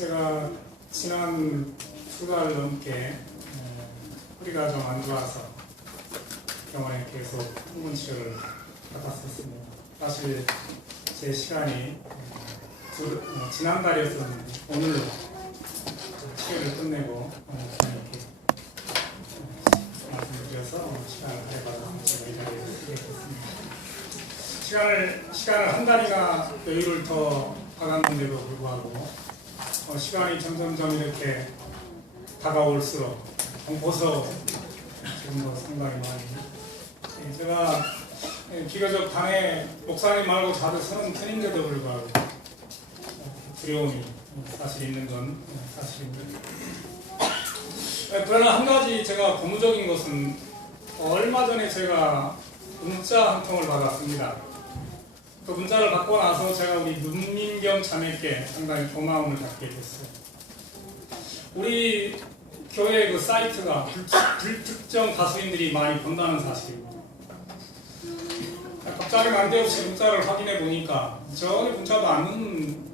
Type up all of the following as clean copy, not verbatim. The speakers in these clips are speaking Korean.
제가 지난 2달 넘게 허리가 좀 안 좋아서 병원에 계속 항문 치료를 받았었습니다. 사실 제 시간이 지난달이었었는데 오늘 치료를 끝내고 그냥 이렇게 말씀을 드려서 시간을 할애받아서 제가 이 자리에 서게 됐습니다. 시간을 한 달이나 여유를 더 받았는데도 불구하고 시간이 점점점 이렇게 다가올수록 공포서 지금도 상당히 많이 제가 비교적 당에 목사님 말고 자주 서는 편인데도 불구하고 두려움이 사실 있는 건 사실입니다. 그러나 한 가지 제가 고무적인 것은 얼마 전에 제가 문자 한 통을 받았습니다. 그 문자를 받고 나서 제가 우리 문민경 자매께 상당히 고마움을 갖게 됐어요. 우리 교회 그 사이트가 불특정 다수인들이 많이 본다는 사실입니다. 갑자기 난데없이 문자를 확인해 보니까 전혀 문자도 안 오는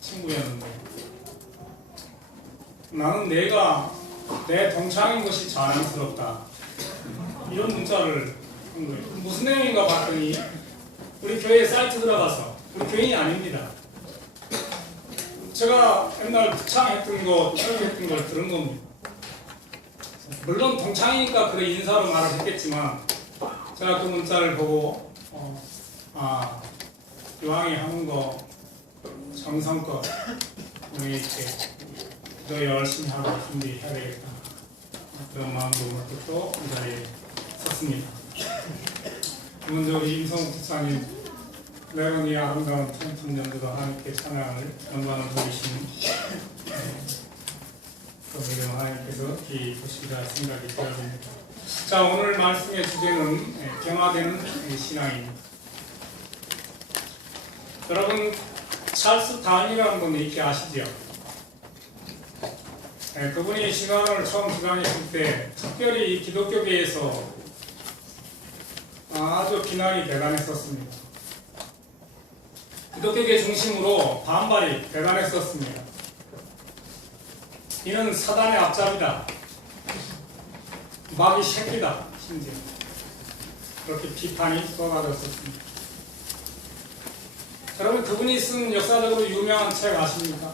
친구였는데 나는 내 동창인 것이 자랑스럽다 이런 문자를 한 거예요. 무슨 내용인가 봤더니 우리 교회 사이트 들어가서 우리 교인이 아닙니다. 제가 옛날 특창했던 거, 체육했던 걸 들은 겁니다. 물론 동창이니까 그래 인사로 말을 했겠지만 제가 그 문자를 보고 이왕에 하는 거 정성껏 우리 이렇게 더 열심히 하고 준비해야 되겠다 그런 마음으로 또 이 자리에 섰습니다. 먼저 우리 임성욱 집사님 매번 이 아름다운 청년들과 하나님께 찬양을 연관을 보이시는 그 하나님께서 기쁘시리라 생각이 되어집니다. 자, 오늘 말씀의 주제는 변화되는 신앙입니다. 여러분 찰스 다윈이라는 분 이렇게 아시죠? 그분이 신앙을 처음 주장했을 때 특별히 기독교계에서 아주 비난이 대단했었습니다. 기독교계 중심으로 반발이 대단했었습니다. 이는 사단의 앞잡이다. 마귀 새끼다. 심지어 그렇게 비판이 쏟아졌었습니다. 여러분 그분이 쓴 역사적으로 유명한 책 아십니까?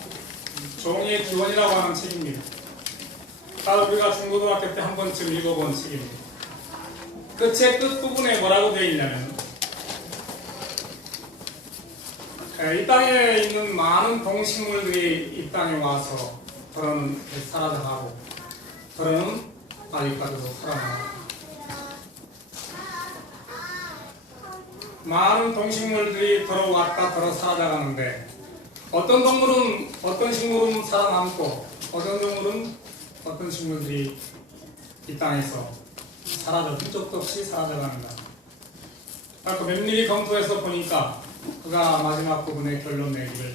종의 기원이라고 하는 책입니다. 다 우리가 중고등학교 때 한 번쯤 읽어본 책입니다. 그 책 끝부분에 뭐라고 되어 있냐면 이 땅에 있는 많은 동식물들이 이 땅에 와서 더러는 사라져가고 더러는 아직까지도 살아나고 많은 동식물들이 더러왔다 더러 사라져가는데 어떤 동물은 어떤 식물은 살아남고 어떤 식물들이 이 땅에서 사라져 흔적도 없이 사라져가는가. 그 면밀히 검토해서 보니까 그가 마지막 부분에 결론 내기를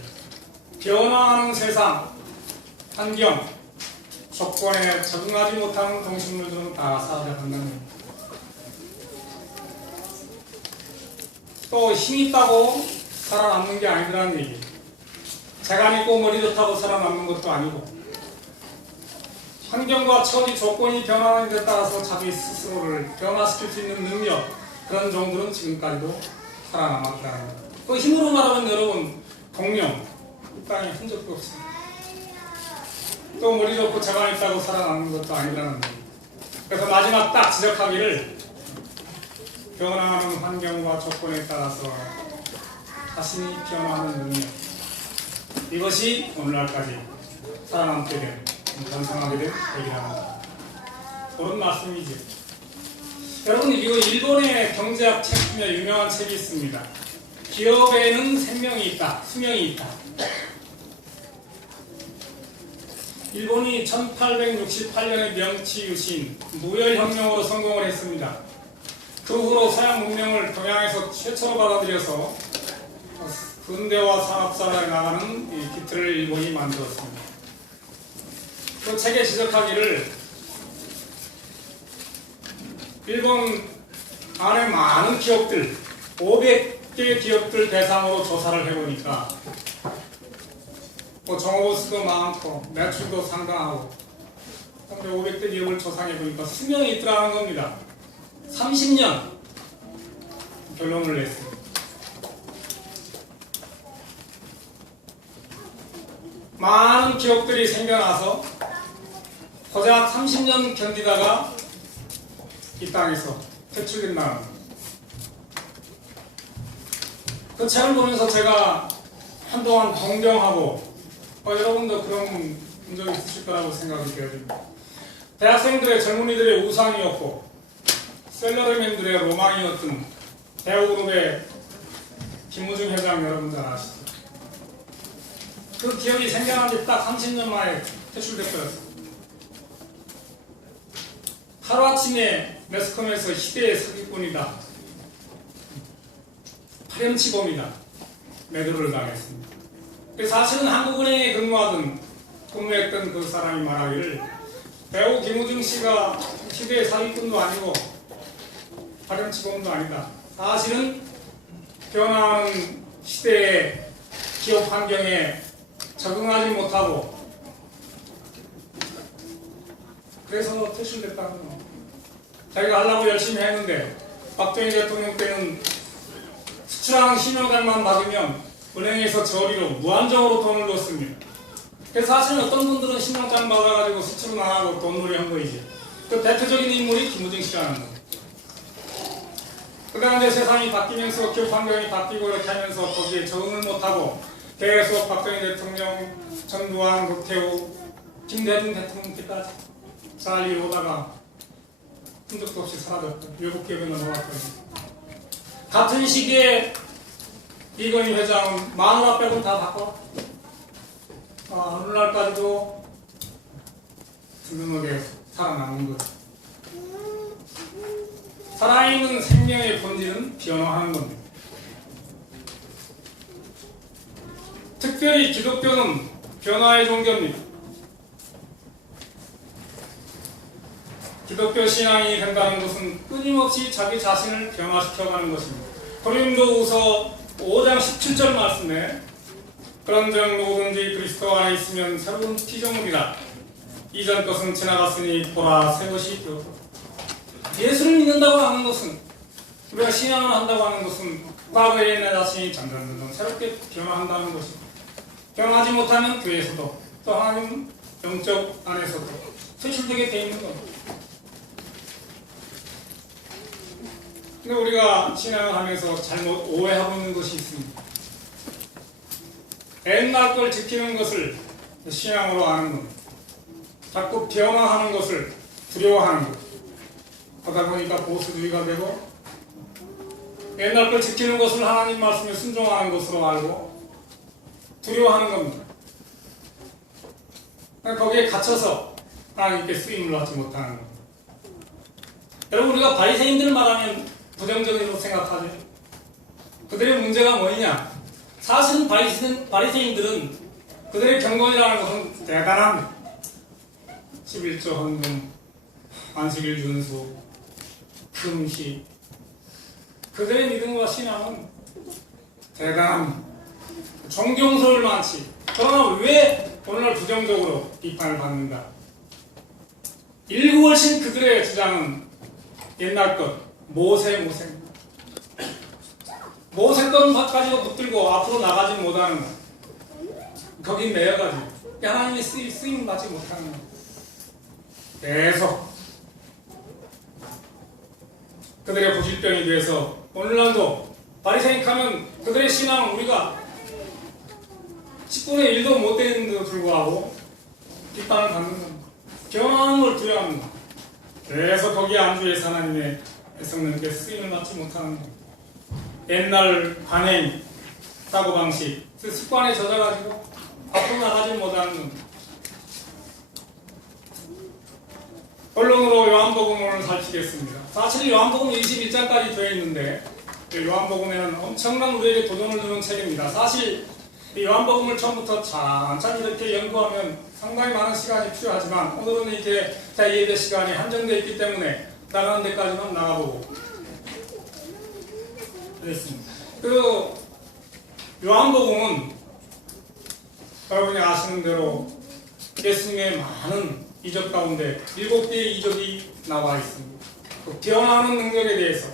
변화하는 세상, 환경, 조건에 적응하지 못하는 동식물들은 다 사라져간다는 겁니다. 또 힘 있다고 살아남는 게 아니라는 얘기예요. 재간 있고 머리 좋다고 살아남는 것도 아니고 환경과 처지 조건이 변화하는 데 따라서 자기 스스로를 변화시킬 수 있는 능력 그런 종들은 지금까지도 살아남았다는 겁니다. 또 힘으로 말하면 여러분 공룡 이 땅에 흔적도 없습니다. 또 머리 좋고 재간 있다고 살아남는 것도 아니라는 겁니다. 그래서 마지막 딱 지적하기를 변화하는 환경과 조건에 따라서 자신이 변화하는 능력 이것이 오늘날까지 살아남게 된 완성하게 된 얘기랍니다. 그런 말씀이죠. 여러분 이거 일본의 경제학 책 중에 유명한 책이 있습니다. 기업에는 생명이 있다, 수명이 있다. 일본이 1868년에 명치 유신 무열혁명으로 성공을 했습니다. 그 후로 서양 문명을 동양에서 최초로 받아들여서 근대화 산업사회에 나가는 이 기틀을 일본이 만들었습니다. 그 책에 지적하기를 일본 안에 많은 기업들 500개 기업들 대상으로 조사를 해보니까 뭐 정보수도 많고 매출도 상당하고. 근데 500대 기업을 조사해 보니까 수명이 있더라는 겁니다. 30년 결론을 냈습니다. 많은 기업들이 생겨나서 고작 30년 견디다가 이 땅에서 퇴출된다는 겁니다. 그 책을 보면서 제가 한동안 동경하고 여러분도 그런 적이 있으실 거라고 생각이 되어집니다. 대학생들의 젊은이들의 우상이었고 셀러리맨들의 로망이었던 대우그룹의 김무중 회장 여러분 잘 아시죠? 그 기업이 생겨난 지 딱 30년 만에 퇴출됐어요. 하루아침에 매스컴에서 시대의 사기꾼이다, 파렴치범이다 매도를 당했습니다. 사실은 한국은행에 근무했던 그 사람이 말하기를 배우 김우중 씨가 시대의 사기꾼도 아니고 파렴치범도 아니다. 사실은 변화하는 시대의 기업 환경에 적응하지 못하고 그래서 퇴출됐다는 거. 자기가 하려고 열심히 했는데 박정희 대통령 때는 수출항 신용장만 받으면 은행에서 저리로 무한정으로 돈을 넣습니다. 그래서 사실은 어떤 분들은 신용장 받아가지고 수출은 안 하고 돈놀이 한 거이지. 그 대표적인 인물이 김우중 씨라는 거. 그다음에 세상이 바뀌면서 기업 환경이 바뀌고 이렇게 하면서 거기에 적응을 못하고 계속 박정희 대통령, 전두환, 노태우, 김대중 대통령 때까지 잘 이루다가 흔적도 없이 사라졌고 외국 기업에 넘어갔거든요. 같은 시기에 이건희 회장은 마누라 빼고는 다 바꿔. 어느 날까지도 든든하게 살아남은 거죠. 살아있는 생명의 본질은 변화하는 겁니다. 특별히 기독교는 변화의 종교입니다. 기독교 신앙이 된다는 것은 끊임없이 자기 자신을 변화시켜가는 것입니다. 고린도후서 5장 17절 말씀에 그런즉 누구든지 그리스도 안에 있으면 새로운 피조물이라 이전 것은 지나갔으니 보라 새 것이 되었다. 예수를 믿는다고 하는 것은, 우리가 신앙을 한다고 하는 것은 과거의 내 자신이 잠잠잠 새롭게 변화한다는 것입니다. 변화하지 못하면 교회에서도 또 하나님 영적 안에서도 퇴출되게 되어 있는 겁니다. 근데 우리가 신앙을 하면서 잘못 오해하고 있는 것이 있습니다. 옛날 걸 지키는 것을 신앙으로 아는 겁니다. 자꾸 변화하는 것을 두려워하는 것. 하다 보니까 보수주의가 되고 옛날 걸 지키는 것을 하나님 말씀에 순종하는 것으로 알고 두려워하는 겁니다. 거기에 갇혀서 하나님께 쓰임을 받지 못하는 겁니다. 여러분, 우리가 바리새인들 말하면 부정적으로 생각하죠. 그들의 문제가 뭐냐? 사실은 바리새인들은 그들의 경건이라는 것은 대단합니다. 11조 헌금, 안식일 준수, 금식, 그들의 믿음과 신앙은 대단합니다. 존경스러울 많지. 그러나 왜 오늘날 부정적으로 비판을 받는가? 일구 훨씬 그들의 주장은 옛날 것, 모세 것까지도 붙들고 앞으로 나가지 못하는 것. 거기 매여가지고 하나님의 쓰임 받지 못하는 것. 계속 그들의 부질병에 대해서 오늘날도 바리새인 하면 그들의 신앙은 우리가 10분의 1도 못 되는데도 불구하고 비판을 받는 겁니다. 변화하는 걸 두려워합니다. 그래서 거기에 안주해서 하나님의 백성들에게 쓰임을 받지 못하는 겁니다. 옛날 관행, 사고방식, 그 습관에 젖어가지고 앞으로 나가지 못하는 겁니다. 본론으로 요한복음을 살피겠습니다. 사실 요한복음 21장까지 되어 있는데 요한복음에는 엄청난 우리에게 도전을 주는 책입니다. 사실 이 요한복음을 처음부터 천천히 이렇게 연구하면 상당히 많은 시간이 필요하지만 오늘은 이렇게 대예배 시간이 한정되어 있기 때문에 나가는 데까지만 나가보고 그랬습니다. 그 요한복음은 여러분이 아시는 대로 예수님의 많은 이적 가운데 7개의 이적이 나와 있습니다. 그 변화하는 능력에 대해서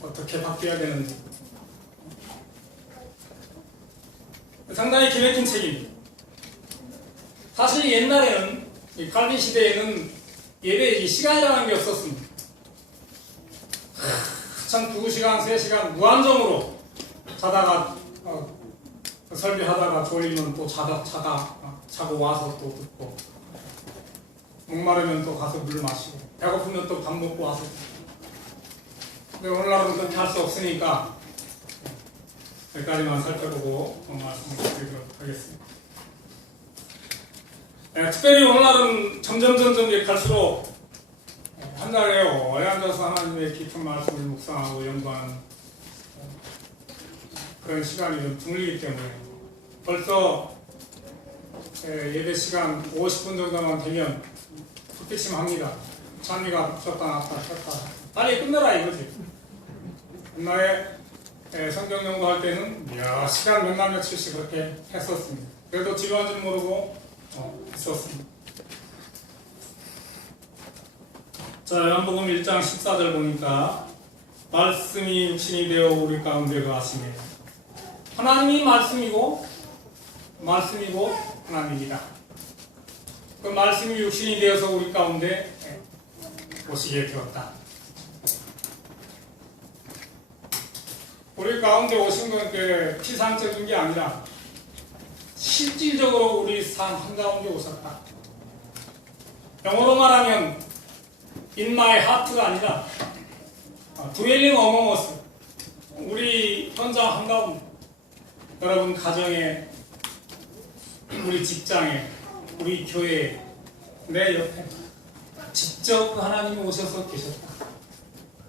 어떻게 바뀌어야 되는지 상당히 기맥힌 책입니다. 사실 옛날에는 이 칼빈 시대에는 예배 시간이라는 게 없었습니다. 참 2시간, 3시간 무한정으로 자다가 설교하다가 졸리면 또 자고 와서 또 듣고 목마르면 또 가서 물 마시고 배고프면 또 밥 먹고 와서 근데 오늘날은 그렇게 할 수 없으니까 여기까지만 살펴보고 말씀을 드리도록 하겠습니다. 특별히 오늘날은 점점 갈수록 한 달에 오래 앉아서 하나님의 깊은 말씀을 묵상하고 연구하는 그런 시간이 좀 드물기 때문에 벌써 예배 시간 50분 정도만 되면 헛기침합니다. 찬미가 붙였다 놨다 빨리 끝내라 이거지. 옛날에 성경 연구할 때는 몇 시간 몇 날 며칠씩 그렇게 했었습니다. 그래도 지루한 줄 모르고 있었습니다. 자, 요한복음 1장 14절 보니까 말씀이 육신이 되어 우리 가운데 거하시네. 하나님이 말씀이고 하나님이다. 그 말씀이 육신이 되어서 우리 가운데 오시게 되었다. 우리 가운데 오신 건 피상적인 게 아니라 실질적으로 우리 삶 한가운데 오셨다. 영어로 말하면 in my heart가 아니라 dwelling among us. 우리 현장 한가운데, 여러분 가정에, 우리 직장에, 우리 교회에, 내 옆에 직접 하나님이 오셔서 계셨다.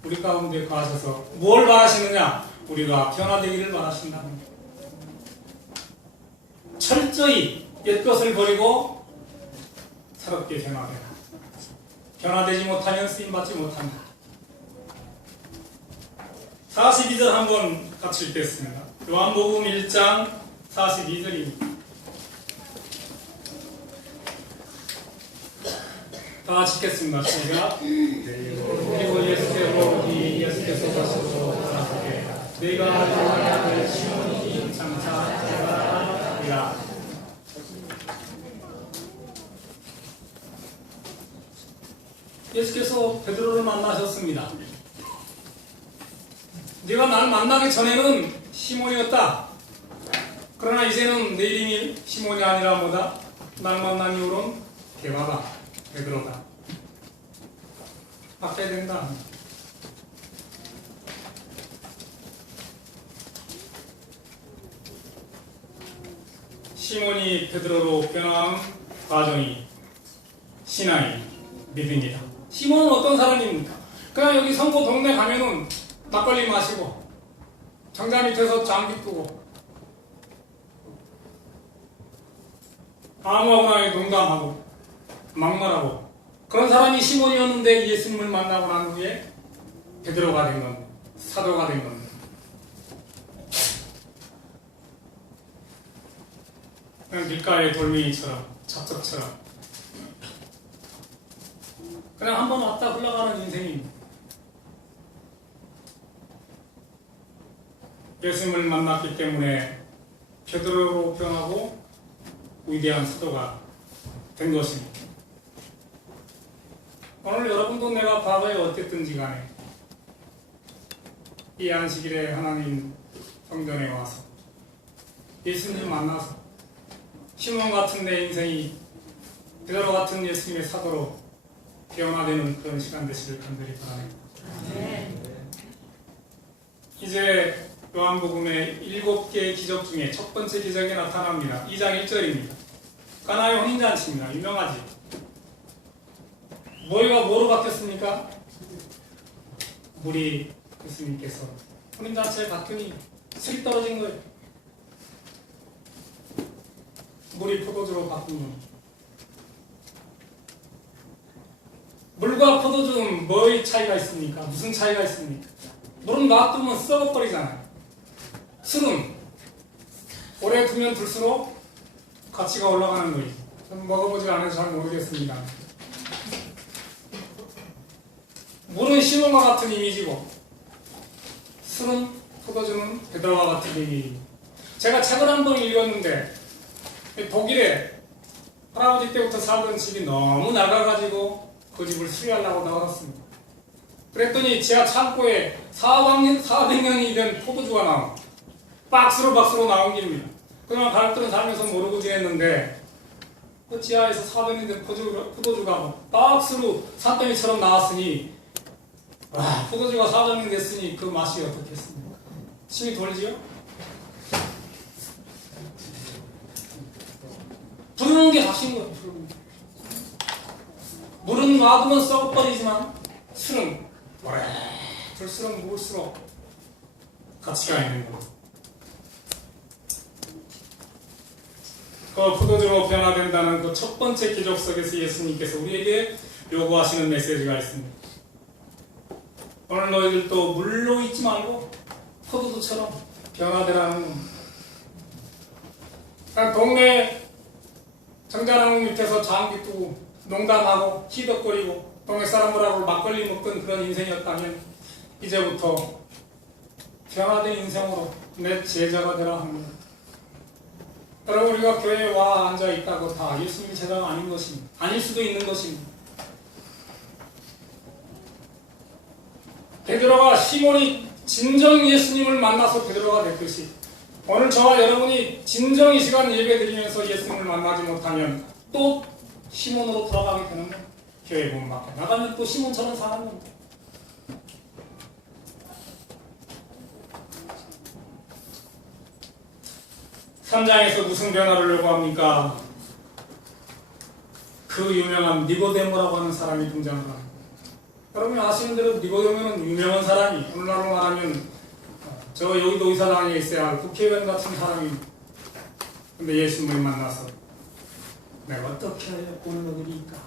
우리 가운데 거하셔서 뭘 바라시느냐? 우리가 변화되기를 바라신다는 거예요. 철저히 옛것을 버리고 새롭게 변화되라. 변화되지 못하면 쓰임받지 못한다. 42절 한번 같이 읽겠습니다. 요한복음 1장 42절입니다. 다 같이 읽겠습니다. 시작. 그리고 예수께서 가셔서 나에게 내가 너를 시몬이 장차 제자라. 예수께서 베드로를 만나셨습니다. 네가 날 만나기 전에는 시몬이었다. 그러나 이제는 내 이름이 시몬이 아니라 뭐다? 날 만난 이후로는 대바다, 베드로다. 바뀌어야 된다. 시몬이 베드로로 변화하는 과정이 신앙이 믿음이다. 시몬은 어떤 사람입니까? 그냥 여기 성고 동네 가면은 막걸리 마시고 정자 밑에서 장비 끄고 아무하고나 농담하고 막말하고 그런 사람이 시몬이었는데 예수님을 만나고 난 후에 베드로가 된 겁니다. 사도가 된 겁니다. 그냥 길가의 돌멩이처럼 잡석처럼 그냥 한번 왔다 흘러가는 인생입니다. 예수님을 만났기 때문에 베드로로 변하고 위대한 사도가 된 것입니다. 오늘 여러분도 내가 과거에 어땠든지 간에 이 안식일에 하나님 성전에 와서 예수님 만나서 시몬 같은 내 인생이 베드로 같은 예수님의 사도로 변화되는 그런 시간 되시길 간절히 바랍니다. 이제 요한복음의 7개의 기적 중에 첫 번째 기적이 나타납니다. 2장 1절입니다. 가나의 혼인잔치입니다. 유명하지? 뭐가 뭐로 바뀌었습니까? 물이 예수님께서 혼인잔치에 바뀌니 술이 떨어진 거예요. 물이 포도주로 바뀐 겁니다. 물과 포도주는 뭐의 차이가 있습니까? 무슨 차이가 있습니까? 물은 놔두면 썩어버리잖아요. 술은 오래 두면 둘수록 가치가 올라가는 거예요. 저는 먹어보지 않아서 잘 모르겠습니다. 물은 시몬과 같은 이미지고 술은 포도주는 베드로와 같은 이미지. 제가 책을 한 번 읽었는데 독일에 할아버지 때부터 살던 집이 너무 낡아가지고 그 집을 수리하려고 나갔습니다. 그랬더니 지하 창고에 400년이 된 포도주가 나온 박스로 나온 길입니다. 그동안 가족들은 살면서 모르고 지냈는데 그 지하에서 400년 된 포도주가 박스로 산더미처럼 나왔으니 와, 포도주가 400년 됐으니 그 맛이 어떻겠습니까? 침이 돌지요? 부르는 게 하신 거예요. 물은 놔두면 썩어버리지만 술은 오래 들수록 먹을수록 가치가 있는 거예요. 그 포도주로 변화된다는 그 첫 번째 기적 속에서 예수님께서 우리에게 요구하시는 메시지가 있습니다. 오늘 너희들도 물로 있지 말고 포도주처럼 변화되라는 겁니다. 동네 정자나무 밑에서 장기 두고 농담하고 희덕거리고 동네 사람들하고 막걸리 먹던 그런 인생이었다면 이제부터 변화된 인생으로 내 제자가 되라 합니다. 여러분, 우리가 교회에 와 앉아있다고 다 예수님 제자가 아닌 것입니다. 아닐 수도 있는 것입니다. 베드로가 시몬이 진정 예수님을 만나서 베드로가 됐듯이 오늘 저와 여러분이 진정 이 시간 예배드리면서 예수님을 만나지 못하면 또 시몬으로 돌아가게 되는 거예요. 교회 문 밖에 나가면 또 시몬처럼 사는 겁니다. 삼장에서 무슨 변화를 요구합니까? 그 유명한 니고데모라고 하는 사람이 등장을 합니다. 여러분이 아시는 대로 니고데모는 유명한 사람이, 오늘날로 말하면 저 여의도 의사당에 있어야 할 국회의원 같은 사람입니다. 근데 예수님을 만나서 내가 어떻게 구원을 얻으리까?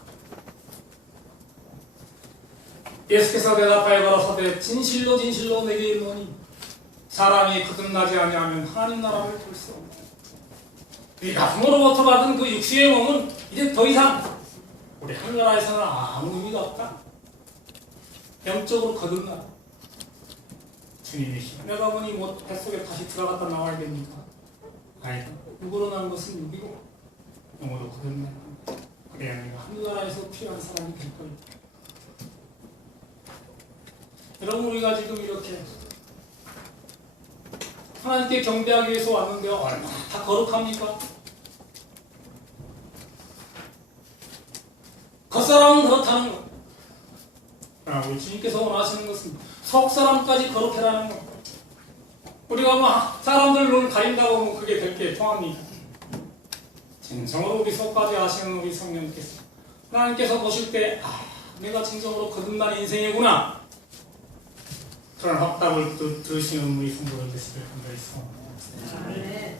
예수께서 대답하여 가라사대 진실로 내게 이르노니 사람이 거듭나지 아니하면 하나님 나라를 볼 수 없다. 네가 부모로부터 받은 그 육신의 몸은 이제 더 이상 우리 하늘나라에서는 아무 의미가 없다. 영적으로 거듭나. 주님이시여, 내가 보니 뭐 뱃속에 다시 들어갔다 나와야 됩니까? 아니다. 육으로 난 것은 육이고 영으로 거듭나. 그래야 내가 하늘나라에서 필요한 사람이 될 거예요. 여러분, 우리가 지금 이렇게 하나님께 경배하기 위해서 왔는데요, 얼마나 다 거룩합니까? 겉사람은 그렇다는 것. 우리 주님께서 원하시는 것은 속사람까지 거룩해라는 것. 우리가 뭐 사람들 눈을 가린다고 뭐 그게 될 게 통합니까? 진정으로 우리 속까지 아시는 우리 성령께서 하나님께서 보실 때 내가 진정으로 거듭난 인생이구나, 그런 확답을 들으시는 우리 성도들 되시길 간절히 소원합니다.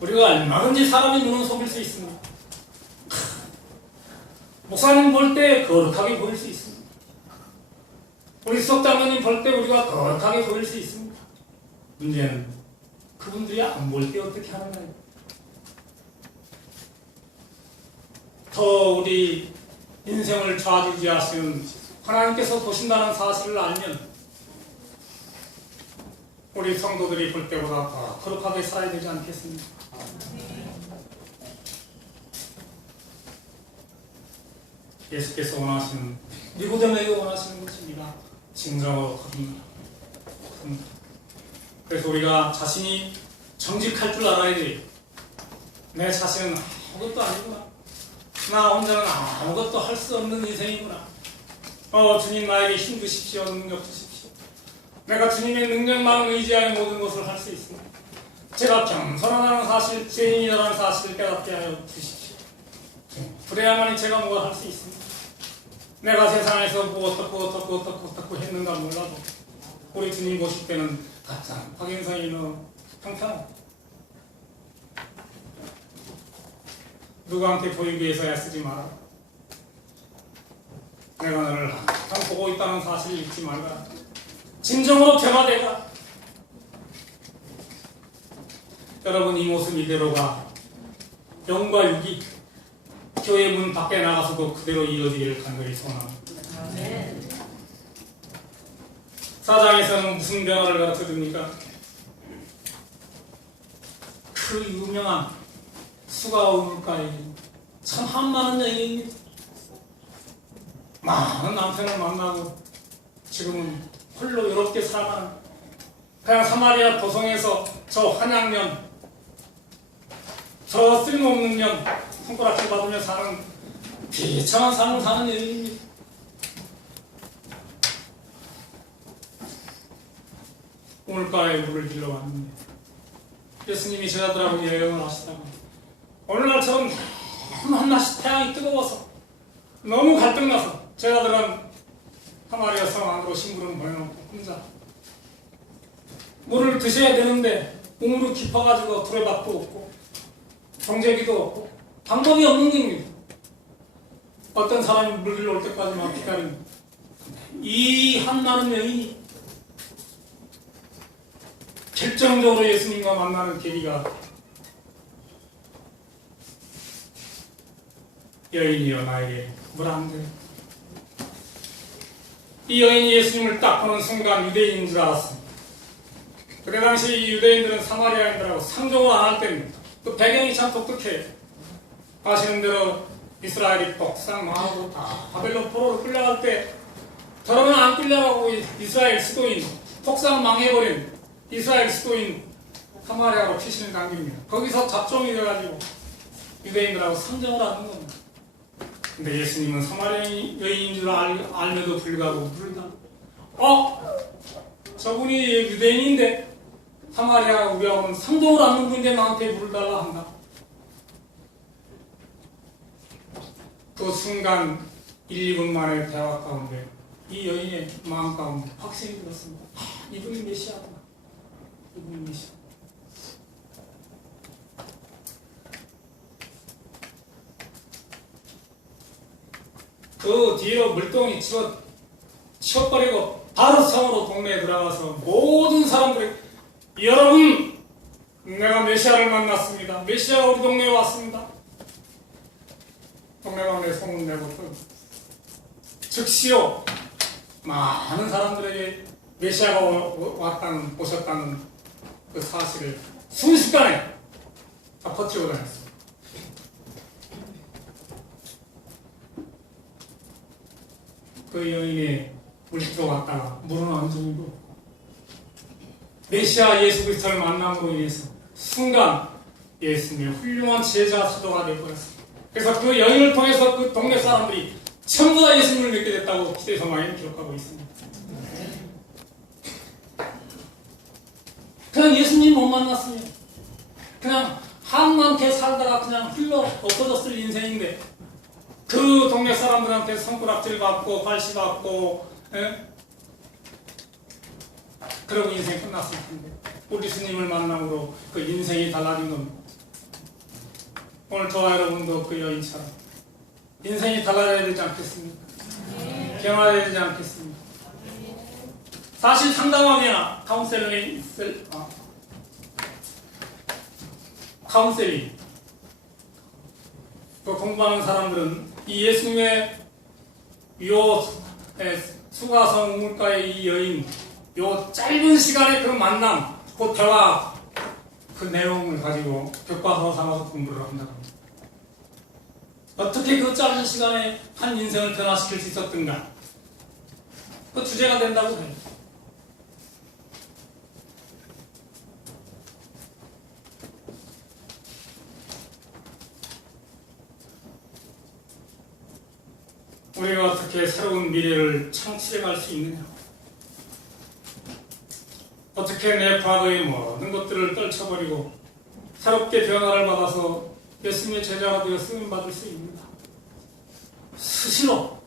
우리가 얼마든지 사람의 눈은 속일 수 있습니다. 목사님 볼 때 거룩하게 보일 수 있습니다. 우리 수석장로님 볼 때 우리가 거룩하게 보일 수 있습니다. 문제는 그분들이 안 볼 때 어떻게 하는가요? 더 우리 인생을 좌지우지하시는 하나님께서 보신다는 사실을 알면 우리 성도들이 볼 때보다 더 거룩하게 살아야 되지 않겠습니까? 예수께서 원하시는, 니고데모에게 원하시는 것입니다. 진정으로 거듭나. 그래서 우리가 자신이 정직할 줄 알아야 돼요. 내 자신은 아무것도 아니구나. 나 혼자는 아무것도 할 수 없는 인생이구나. 주님 나에게 힘 주십시오. 능력 주십시오. 내가 주님의 능력만 의지하여 모든 것을 할 수 있습니다. 제가 겸손하다는 사실, 죄인이라는 사실을 깨닫게 하여 주십시오. 그래야만이 제가 뭘 할 수 있습니다. 내가 세상에서 뭐 어떻고 했는가 몰라도 우리 주님 보실 때는 가장 박인성이 너 평평하다. 누구한테 보이기 위해서 애쓰지 마라. 내가 너를 항상 보고 있다는 사실을 잊지 말라. 진정으로 변화되라. 여러분, 이 모습 이대로가 영과 육이 교회 문 밖에 나가서도 그대로 이어지기를 간절히 소원합니다. 사장에서는 무슨 변화를 가르쳐 줍니까? 그 유명한 수가 우물가에 참 한많은 여인이 많은 남편을 만나고 지금은 홀로 외롭게 살아가는 그냥 사마리아 도성에서 저 한양년 저 쓸모없는 년 손가락질 받으며 사는 비참한 삶을 사는 여인입니다. 우물가에 물을 길러 왔는데 예수님이 제자들하고 여행을 하시다가 오늘날처럼 너무 한낮이 태양이 뜨거워서 너무 갈등나서 제자들은 사마리아 성 안으로 심부름 보내놓고 혼자 물을 드셔야 되는데 우물이 깊어가지고 두레박도 없고 정제기도 없고 방법이 없는 겁니다. 어떤 사람이 물 길러 올 때까지만 기다립니다. 이 한많은 여인이 결정적으로 예수님과 만나는 계기가 여인이여 나에게 물 안 돼. 이 여인이 예수님을 딱 보는 순간 유대인인 줄 알았습니다. 그때 당시 이 유대인들은 사마리아인들하고 상종을 안 할 때입니다. 그 배경이 참 독특해요. 아시는 대로 이스라엘이 떡상 망하고 다 바벨론 포로로 끌려갈 때 저러면 안 끌려가고 이스라엘 수도인 떡상 망해버린 이스라엘 수도인 사마리아로 피신을 당깁니다. 거기서 잡종이 돼가지고 유대인들하고 상종을 하는 겁니다. 근데 예수님은 사마리아 여인인 줄 알면서 불구하고 물을 다 저분이 유대인인데 사마리아 우리하고는 상종을 하는 분인데 나한테 물을 달라 한다. 그 순간 1, 2분 만에 대화 가운데 이 여인의 마음 가운데 확신이 들었습니다. 이분이 메시아다. 이분이 메시아. 그 뒤로 물동이 치워버리고 바로 성으로 동네에 들어가서 모든 사람들이 여러분 내가 메시아를 만났습니다. 메시아가 우리 동네에 왔습니다. 동네방네 소문 내고 즉시요 많은 사람들에게 메시아가 오셨다는 그 사실을 순식간에 다 퍼뜨리고 다녔습니다. 그 여인이 물집으로 왔다가 물은 안중이고 메시아 예수 그리스도를 만남으로 인해서 순간 예수님의 훌륭한 제자 사도가 되어버렸습니다. 그래서 그 여인을 통해서 그 동네 사람들이 전부 다 예수님을 믿게 됐다고 기대서마에 기록하고 있습니다. 그냥 예수님 못 만났으면 그냥 한만태 살다가 그냥 흘러 엎어졌을 인생인데 그 동네 사람들한테 손가락질 받고 발시 받고 그러고 인생이 끝났을 텐데 우리 주님을 만남으로 그 인생이 달라진 겁니다. 오늘 저와 여러분도 그 여인처럼 인생이 달라져야 되지 않겠습니까? 변화해야 되지 않겠습니까? 사실 상담하거나 카운셀링 그 공부하는 사람들은 이 예수님의 요 수가성 우물가의 이 여인 요 짧은 시간에 그 만남 그 대화 그 내용을 가지고 교과서 삼아서 공부를 한다고 합니다. 어떻게 그 짧은 시간에 한 인생을 변화시킬 수 있었던가 그 주제가 된다고 해요. 우리가 어떻게 새로운 미래를 창출해 갈 수 있느냐, 어떻게 내 과거의 모든 것들을 떨쳐버리고 새롭게 변화를 받아서 예수님의 제자가 되어 쓰임받을 수 있는가. 스스로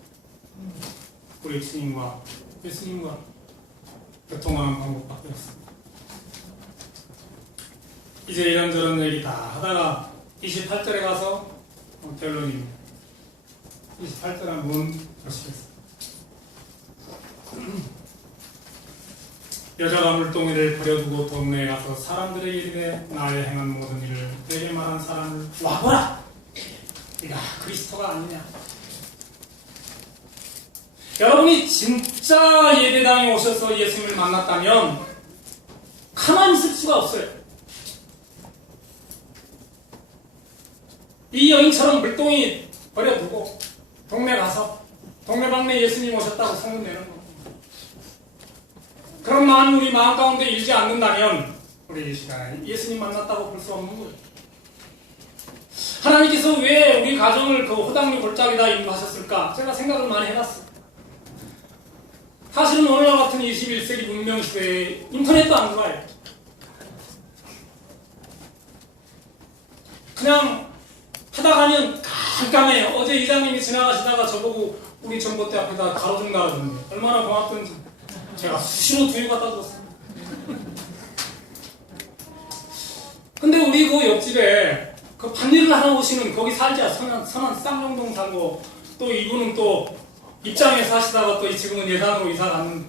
우리 주님과 예수님과 교통하는 방법밖에 없습니다. 이제 이런저런 얘기 다 하다가 28절에 가서 결론입니다. 28절 한번 보시겠습니다. 여자가 물동이를 버려두고 동네에 가서 사람들에게 이르되 나의 행한 모든 일을 내게 말한 사람을 와보라. 이가 그리스도가 아니냐. 여러분이 진짜 예배당에 오셔서 예수님을 만났다면 가만히 있을 수가 없어요. 이 여인처럼 물동이 버려두고 동네 가서 동네방네 예수님 오셨다고 소문내는 겁니다. 그런 마음이 우리 마음 가운데 일지 않는다면 우리 이 시간에 예수님 만났다고 볼 수 없는 거예요. 하나님께서 왜 우리 가정을 그 호당리 골짜기다 인도하셨을까? 제가 생각을 많이 해봤어요. 사실은 오늘날 같은 21세기 문명 시대에 인터넷도 안 좋아요. 그냥 하다 가면 깜깜해요. 어제 이장님이 지나가시다가 저보고 우리 전봇대 앞에다 가로등 달아줬는데 얼마나 고맙던지 제가 수시로 두유 갖다 줬습니다. 근데 우리 그 옆집에 그 밭일을 하러 오시는 거기 살자 선한 쌍용동 살고 또 이분은 또 입장에 사시다가 또 지금은 예산으로 이사 가는.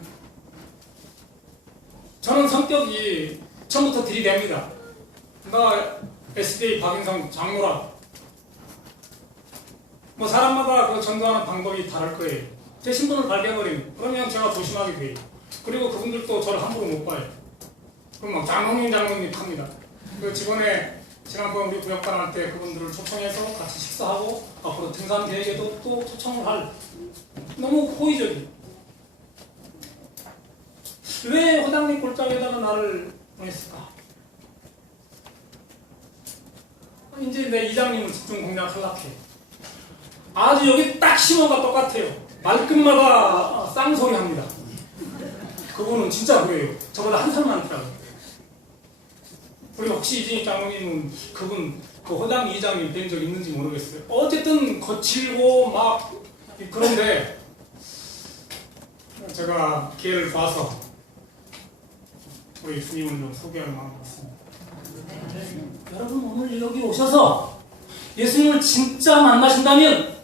저는 성격이 처음부터 들이댑니다. 나 SDA 박인성 장로라. 뭐 사람마다 그 전도하는 방법이 다를 거예요. 제 신분을 발견해버리면 그러면 제가 조심하게 돼요. 그리고 그분들도 저를 함부로 못 봐요. 그럼 막 장로님 합니다. 그 지난번 우리 구역관 할 때 그분들을 초청해서 같이 식사하고 앞으로 등산 계획에도 또 초청을 할. 너무 호의적이에요. 왜 호당리 골짜기에다가 나를 보냈을까? 이제 내 이장님은 집중 공략하려고 해. 아주 여기 딱 심어가 똑같아요. 말끝마다 쌍소리 합니다. 그분은 진짜 그래요. 저보다 한 살 많더라고요. 우리 혹시 이진희 장로님은 그분 그 호당 이장님 뵌 적 있는지 모르겠어요. 어쨌든 거칠고 막 그런데 제가 기회를 봐서 우리 주님을 좀 소개하는 마음이 있습니다. 여러분 오늘 여기 오셔서 예수님을 진짜 만나신다면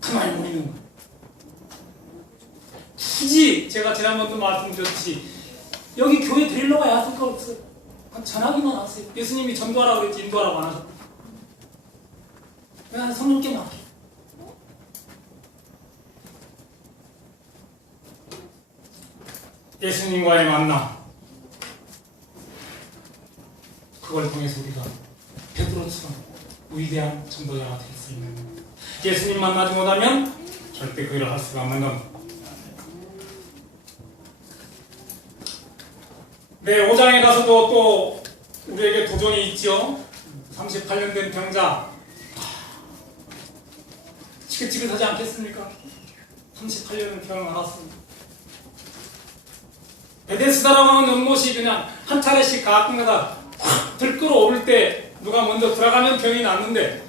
가만히 못 있는 거예요. 굳이 제가 지난번도 말씀드렸듯이 여기 교회 데리러 가야 할 거 없어요. 전하기만 하세요. 예수님이 전도하라고 그랬지 인도하라고 안 하셨고. 그냥 성령께 맡겨. 예수님과의 만남, 그걸 통해서 우리가 베드로처럼 위대한 전도자가 될 수 있는 겁니다. 예수님 만나지 못하면 절대 그 일을 할 수가 없는 겁니다. 네, 5장에 가서도 또 우리에게 도전이 있죠. 38년 된 병자, 지긋지긋하지 않겠습니까? 38년을 병을 앓았습니다. 베데스다라고 하는 연못이 그냥 한 차례씩 가끔가다 확 들끓어 오를 때 누가 먼저 들어가면 병이 낫는데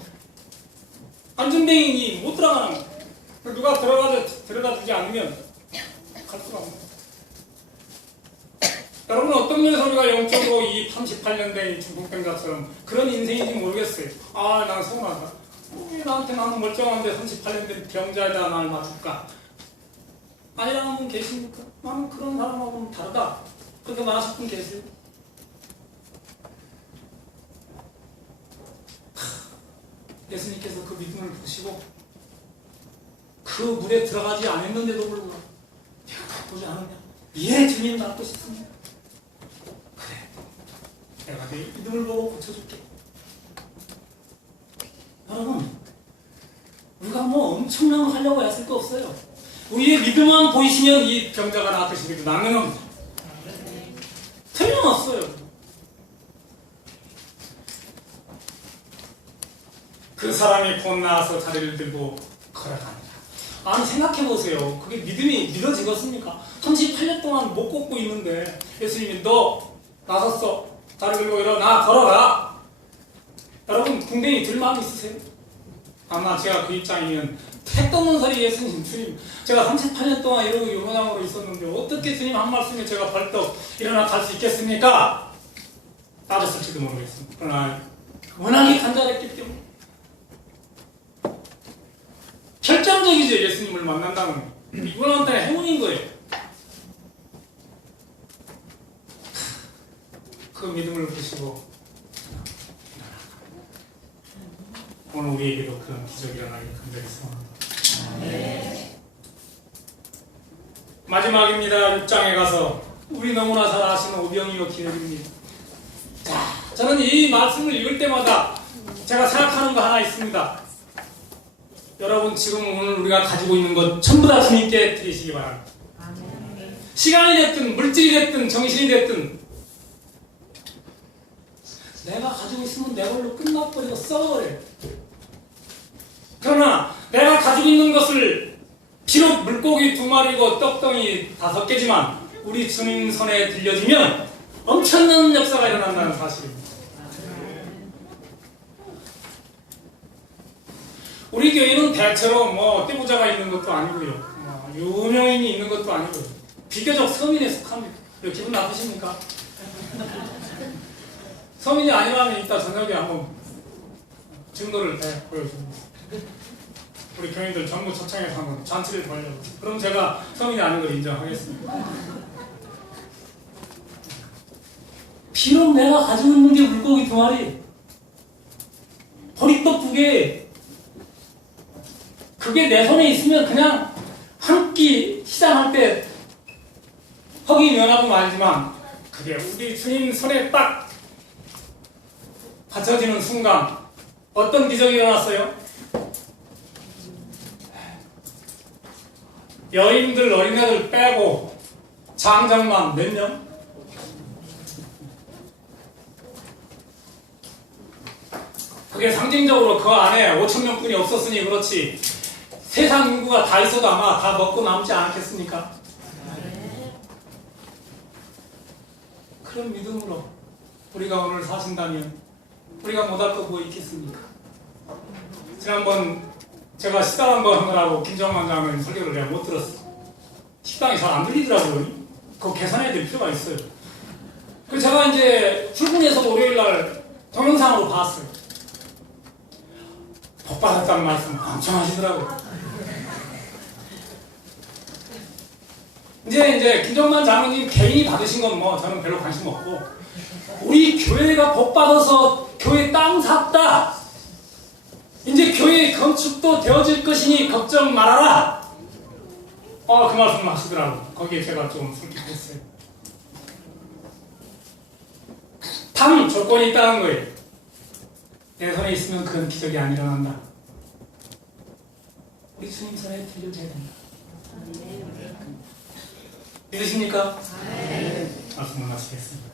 안전뱅이니 못 들어가는 거예요. 누가 들어가 주지 않으면 갈 수가 없는 거예요. 여러분 어떤 면에서 우리가 영적으로 이 38년 된 중풍병자처럼 그런 인생인지 모르겠어요. 아, 난 서운하다. 왜 나는 멀쩡한데 38년 된 병자에다 나를 맞출까? 아니라는 분 계십니까? 나는 그런 사람하고는 다르다. 그렇게 말하실 분 계세요? 예수님께서 그 믿음을 보시고 그 물에 들어가지 않았는데도 불구하고 내가 바꾸지 않으냐? 예, 주님 닮고 싶습니다. 그래, 내가 내 믿음을 보고 고쳐줄게. 여러분, 우리가 뭐 엄청난 거 하려고 했을 거 없어요. 우리의 믿음만 보이시면 이 병자가 나아뜨시기도 나면은 틀림없어요. 그 사람이 곧 나와서 자리를 들고 걸어갑니다. 아니 생각해보세요. 그게 믿음이 믿어지겠습니까? 38년 동안 못 걷고 있는데 예수님이 너 나섰어. 자리 들고 일어나 걸어가. 여러분 궁뎅이 들 마음 있으세요? 아마 제가 그 입장이면 택도 없는 소리 예수님 주님 제가 38년 동안 이러고 유모장으로 있었는데 어떻게 주님 한 말씀에 제가 벌떡 일어나 갈 수 있겠습니까? 따졌을지도 모르겠습니다. 그러나 워낙에 간절했기 때문에 결정적이죠. 예수님을 만난다는 이분한테는 행운인 거예요. 그 믿음을 보시고 오늘 우리에게도 그런 기적이 일어나길 간절히 소원합니다. 마지막입니다. 6장에 가서 우리 너무나 잘 아시는 오병이어 기억입니다. 자, 저는 이 말씀을 읽을 때마다 제가 생각하는 거 하나 있습니다. 여러분 지금 오늘 우리가 가지고 있는 것 전부 다 주님께 드리시기 바랍니다. 시간이 됐든 물질이 됐든 정신이 됐든 내가 가지고 있으면 내 걸로 끝나버리고 썩어버려요. 그러나 내가 가지고 있는 것을 비록 물고기 2마리고 떡덩이 5개지만 우리 주님 손에 들려주면 엄청난 역사가 일어난다는 사실입니다. 우리 교회는 대체로 뭐 떼부자가 있는 것도 아니고요, 유명인이 있는 것도 아니고요, 비교적 서민에 속합니다. 기분 나쁘십니까? 서민이 아니라면 이따 저녁에 한번 증거를 보여줍니다. 우리 교인들 전부 초청해서 한번 잔치를 벌려고. 그럼 제가 서민이 아닌 걸 인정하겠습니다. 비록 내가 가지고 있는 게 물고기 2마리, 보리떡 2개, 그게 내 손에 있으면 그냥 한 끼 시장할 때 헉이 면하고 말지만 그게 우리 주님 손에 딱 받쳐지는 순간 어떤 기적이 일어났어요? 여인들, 어린애들 빼고 장정만 몇 명? 그게 상징적으로 그 안에 5,000명뿐이 없었으니 그렇지 세상 인구가 다 있어도 아마 다 먹고 남지 않겠습니까? 그런 믿음으로 우리가 오늘 사신다면 우리가 못할 거 뭐 있겠습니까? 지난번 제가 식당 한번 하느라고 김정만 장은 설교를 내가 못 들었어. 식당이 잘 안 들리더라고요. 그거 계산해야 될 필요가 있어요. 그래서 제가 이제 출근해서 월요일날 동영상으로 봤어요. 복 받았다는 말씀 엄청 하시더라고요. 이제 김정만 장로님 개인이 받으신 건 뭐 저는 별로 관심 없고, 우리 교회가 복 받아서 교회 땅 샀다. 이제 교회 건축도 되어질 것이니 걱정 말아라. 그 말씀 하시더라고요. 거기에 제가 좀 솔깃했어요. 단 조건이 있다는 거예요. 내 손에 있으면 그건 기적이 안 일어난다. 우리 주님 손에 들려줘야 된다. 믿으십니까? 네. 말씀을 마치겠습니다.